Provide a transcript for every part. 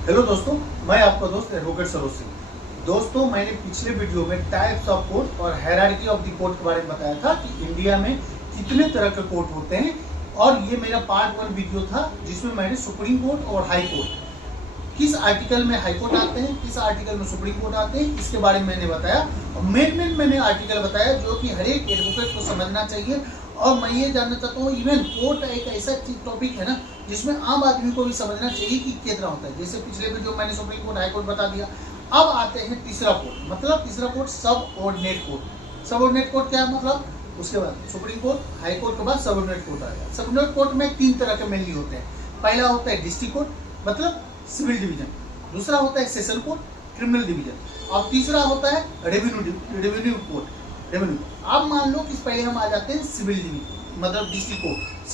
Hello दोस्तों, मैं आपका दोस्त एडवोकेट सरोज सिंह। दोस्तों, मैंने पिछले वीडियो में टाइप्स ऑफ कोर्ट और हायरार्की ऑफ द कोर्ट के बारे में बताया था कि इंडिया में कितने तरह के कोर्ट होते हैं। और ये मेरा पार्ट 1 वीडियो था जिसमें मैंने सुप्रीम कोर्ट और हाई कोर्ट, किस आर्टिकल में हाई कोर्ट आते हैं, किस आर्टिकल में सुप्रीम कोर्ट आते हैं, इसके बारे में मैंने बताया। और मेन मैंने आर्टिकल बताया जो कि हर एक एडवोकेट को समझना चाहिए। और मैं ये जानना चाहता हूँ, इवन कोर्ट एक ऐसा टॉपिक है ना जिसमें आम आदमी को भी समझना चाहिए कि कितना होता है। जैसे पिछले वीडियो मैंने सुप्रीम कोर्ट हाई कोर्ट बता दिया। अब आते हैं तीसरा कोर्ट, मतलब तीसरा कोर्ट सब ऑर्डिनेट कोर्ट। सब ऑर्डिनेट कोर्ट क्या है मतलब, उसके बाद सुप्रीम कोर्ट हाई कोर्ट के बाद सब ऑर्डिनेट कोर्ट आएगा। सब ऑर्डिनेट कोर्ट में 3 तरह के मेनली होते हैं। पहला होता है डिस्ट्रिक्ट कोर्ट, मतलब सिविल डिवीजन। दूसरा होता है सेशन कोर्ट, क्रिमिनल डिवीजन। और तीसरा होता है रेवेन्यू कोर्ट, रेवेन्यू। अब मान लो कि पहले हम आ जाते हैं सिविल डिवीजन, मतलब डिस्ट्रिक्ट कोर्ट,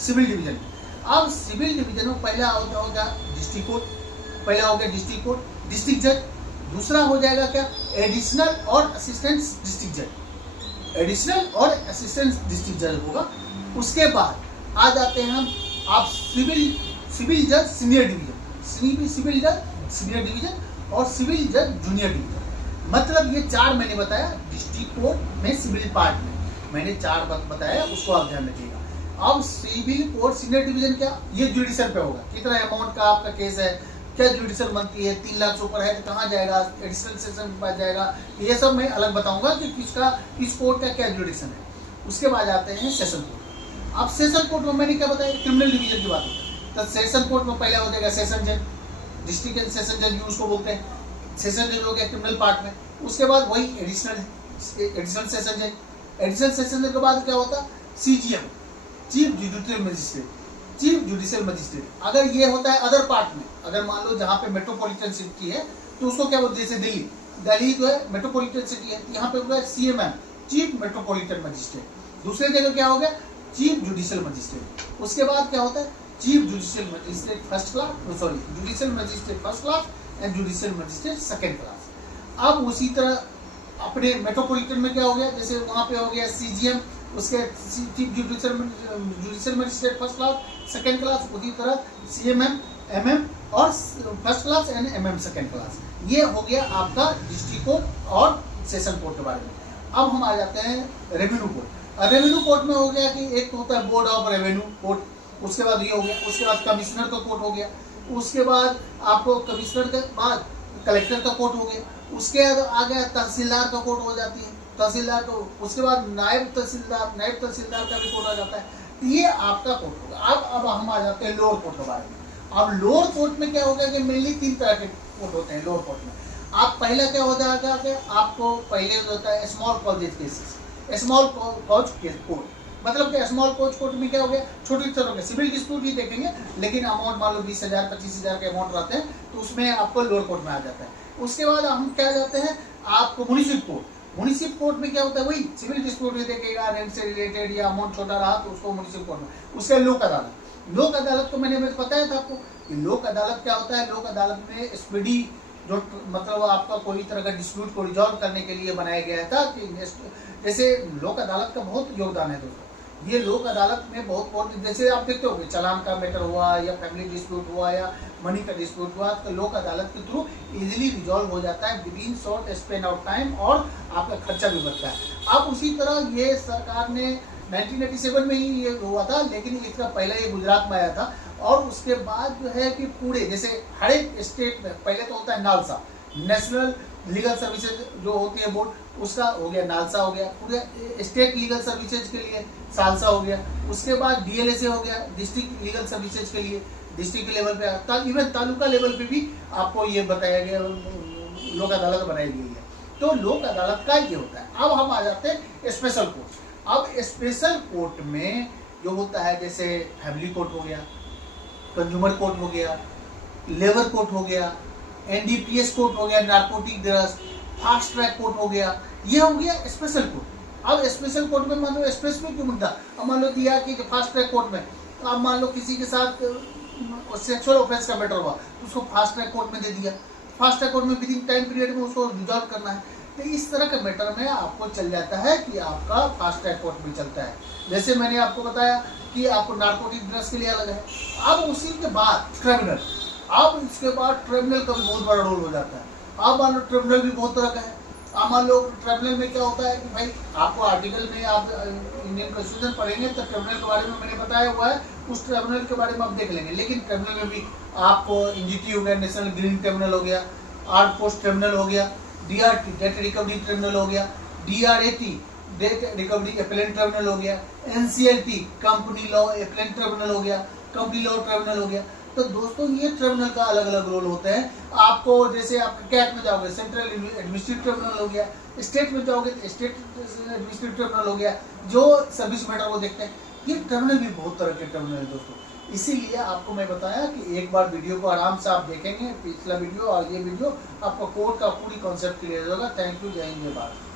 सिविल डिवीजन। अब सिविल डिवीजन में पहला होगा डिस्ट्रिक्ट कोर्ट, पहला हो गया डिस्ट्रिक्ट कोर्ट, डिस्ट्रिक्ट जज। दूसरा हो जाएगा क्या, एडिशनल और असिस्टेंट डिस्ट्रिक्ट जज, एडिशनल और असिस्टेंट डिस्ट्रिक्ट जज होगा। उसके बाद आ जाते हैं हम आप सिविल जज सीनियर डिवीजन, सिविल जज सीनियर डिवीजन और सिविल जज जूनियर डिवीजन। मतलब ये 4 मैंने बताया डिस्ट्रिक्ट कोर्ट में सिविल पार्ट में मैंने 4 बताया, उसको आप ध्यान रखिएगा। अब सिविल कोर्ट सीनियर डिवीजन क्या, ये जुडिशल पे होगा, कितना अमाउंट का आपका केस है, क्या जुडिशल बनती है, 3 लाख से ऊपर है तो कहाँ जाएगा, एडिशनल सेशन के पास जाएगा। ये सब मैं अलग बताऊंगा कि किस कोर्ट का क्या जुडिशन है। उसके बाद आते हैं सेशन कोर्ट। अब सेशन कोर्ट में मैंने क्या बताया, क्रिमिनल डिवीजन की बात होती है। तो सेशन कोर्ट में पहले हो जाएगा सेशन जज, डिस्ट्रिक्ट सेशन जज भी उसको बोलते हैं। सेशन जज हो गया क्रिमिनल पार्ट में। उसके बाद वही एडिशनल सेशन जज। एडिशनल सेशन जज के बाद क्या होता है, CGM, chief judicial magistrate, chief judicial magistrate. अगर ये होता है अदर पार्ट में, अगर मान लो जहाँ पे मेट्रोपॉलिटन सिटी है तो उसको क्या बोलते हैं, जैसे दिल्ली जो है मेट्रोपॉलिटन सिटी है, यहाँ पे होगा सीएमएम, चीफ मेट्रोपॉलिटन मजिस्ट्रेट। दूसरे जगह क्या हो गया, चीफ जुडिशियल मजिस्ट्रेट। उसके बाद क्या होता है, chief judicial magistrate first class, sorry judicial magistrate first class and judicial magistrate second class. अब उसी तरह अपने मेट्रोपॉलिटन में क्या हो गया, जैसे वहाँ पे हो गया सीजीएम, उसके chief judicial magistrate first class second class, उसी तरह सीएमएम, एमएम और first class and MM second class. ये हो गया आपका डिस्ट्रिक्ट कोर्ट और सेशन कोर्ट के बारे में। अब हम आ जाते हैं रेवेन्यू कोर्ट। रेवेन्यू कोर्ट में हो गया कि एक होता है बोर्ड ऑफ रेवेन्यू कोर्ट, उसके बाद ये हो गया, उसके बाद कमिश्नर का कोर्ट हो गया, उसके बाद आपको कमिश्नर के बाद कलेक्टर का कोर्ट हो गया, उसके बाद आ गया तहसीलदार का कोर्ट हो जाती है, तहसीलदार को, उसके बाद नायब तहसीलदार का भी कोर्ट आ जाता है। ये आपका कोर्ट होगा। अब हम आ जाते हैं लोअर कोर्ट के बारे में। अब लोअर कोर्ट में क्या होगा कि मेनली 3 तरह के कोर्ट होते हैं लोअर कोर्ट में। आप पहला क्या हो जाएगा कि आपको पहले होता है small cause cases, small cause case court, मतलब कि स्मॉल कॉज कोर्ट में क्या हो गया, छोटी तरह के सिविल डिस्प्यूट ही देखेंगे, लेकिन अमाउंट मान लो 20,000 25,000 के अमाउंट रहते हैं तो उसमें आपको लोअर कोर्ट में आ जाता है। उसके बाद हम क्या जाते हैं आपको म्युनिसिपल कोर्ट। म्युनिसिपल कोर्ट में क्या होता है, वही सिविल डिस्प्यूट भी देखेगा, रेंट से रिलेटेड या अमाउंट छोटा रहा तो उसको म्युनिसिपल कोर्ट में। उसके लोक अदालत, लोक अदालत को मैंने बताया था आपको कि लोक अदालत क्या होता है। लोक अदालत में स्पीडी जो मतलब आपका कोई तरह का डिस्प्यूट को रिजॉल्व करने के लिए बनाया गया था कि जैसे लोक अदालत का बहुत योगदान है दोस्तों। ये लोक अदालत में बहुत जैसे आप देखते हो चालान का मैटर हुआ या फैमिली डिस्प्यूट हुआ या मनी का डिस्प्यूट हुआ तो लोक अदालत के थ्रू इजीली रिजॉल्व हो जाता है with in short span of time और आपका खर्चा भी बचता है। अब उसी तरह ये सरकार ने 1987 में ही ये हुआ था, लेकिन इसका पहले ये गुजरात में आया था। और उसके बाद जो है कि पूरे जैसे हर एक स्टेट में पहले तो होता है नालसा, नेशनल लीगल सर्विसेज जो होती है बोर्ड, उसका हो गया नालसा हो गया, पूरे स्टेट लीगल सर्विसेज के लिए सालसा हो गया। उसके बाद डीएलएसए हो गया, डिस्ट्रिक्ट लीगल सर्विसेज के लिए डिस्ट्रिक्ट लेवल पे, इवन तालुका लेवल पे भी आपको ये बताया गया, लोक अदालत बनाई गई है। तो लोक अदालत का ये होता है। अब हम आ जाते हैं स्पेशल कोर्ट। अब स्पेशल कोर्ट में जो होता है जैसे फैमिली कोर्ट हो गया, कंज्यूमर कोर्ट हो गया, लेबर कोर्ट हो गया, एनडीपीएस कोर्ट हो गया, narcotic drugs, fast track court हो गया, ये हो गया स्पेशल कोर्ट। अब स्पेशल कोर्ट में मान लो स्पेसिफिक क्यों मुद्दा, अब मान लो दिया कि फास्ट ट्रैक कोर्ट में अब मान लो किसी के साथ सेक्सुअल ऑफेंस का मैटर हुआ तो उसको फास्ट ट्रैक कोर्ट में दे दिया। फास्ट ट्रैक कोर्ट में विद इन टाइम पीरियड में उसको रिजॉल्व करना है। तो इस तरह के मैटर में आपको चल जाता है कि आपका फास्ट ट्रैक कोर्ट में चलता है। जैसे मैंने आपको बताया कि आपको नार्कोटिक ड्रग्स के लिए अलग है। अब उसी के बाद क्रिमिनल, अब इसके बाद ट्रिब्यूनल का भी बहुत बड़ा रोल हो जाता है। अब मान लो ट्रिब्यूनल भी बहुत तरह का है। अब मान लो ट्रिब्यूनल में क्या होता है कि भाई आपको आर्टिकल में आप इंडियन कॉन्स्टिट्यूशन पढ़ेंगे तो ट्रिब्यूनल के बारे में मैंने बताया हुआ है, उस ट्रिब्यूनल के बारे में आप देख लेंगे। लेकिन ट्रिब्यूनल में भी आपको एनजीटी हो गया, नेशनल ग्रीन ट्रिब्यूनल हो गया, आर्म फोर्स ट्रिब्यूनल हो गया, डीआरटी डेट रिकवरी ट्रिब्यूनल हो गया, डीआरएटी डेट रिकवरी एपेलेंट ट्रिब्यूनल हो गया, NCLT company law appellant tribunal हो गया, कंपनी लॉ ट्रिब्यूनल हो गया। तो दोस्तों ये ट्रिब्यूनल का अलग अलग रोल होते हैं। आपको जैसे आप कैट में जाओगे सेंट्रल एडमिनिस्ट्रेटिव ट्रिब्यूनल हो गया, स्टेट में जाओगे तो स्टेट एडमिनिस्ट्रेटिव ट्रिब्यूनल हो गया, जो सर्विस मैटर को देखते हैं। ये ट्रिब्यूनल भी बहुत तरह के ट्रिब्यूनल है दोस्तों। इसीलिए आपको मैं बताया कि एक बार वीडियो को आराम से आप देखेंगे, पिछला वीडियो और ये वीडियो, आपको कोर्ट का पूरी कॉन्सेप्ट क्लियर होगा। थैंक यू, जय हिंद, जय भारत।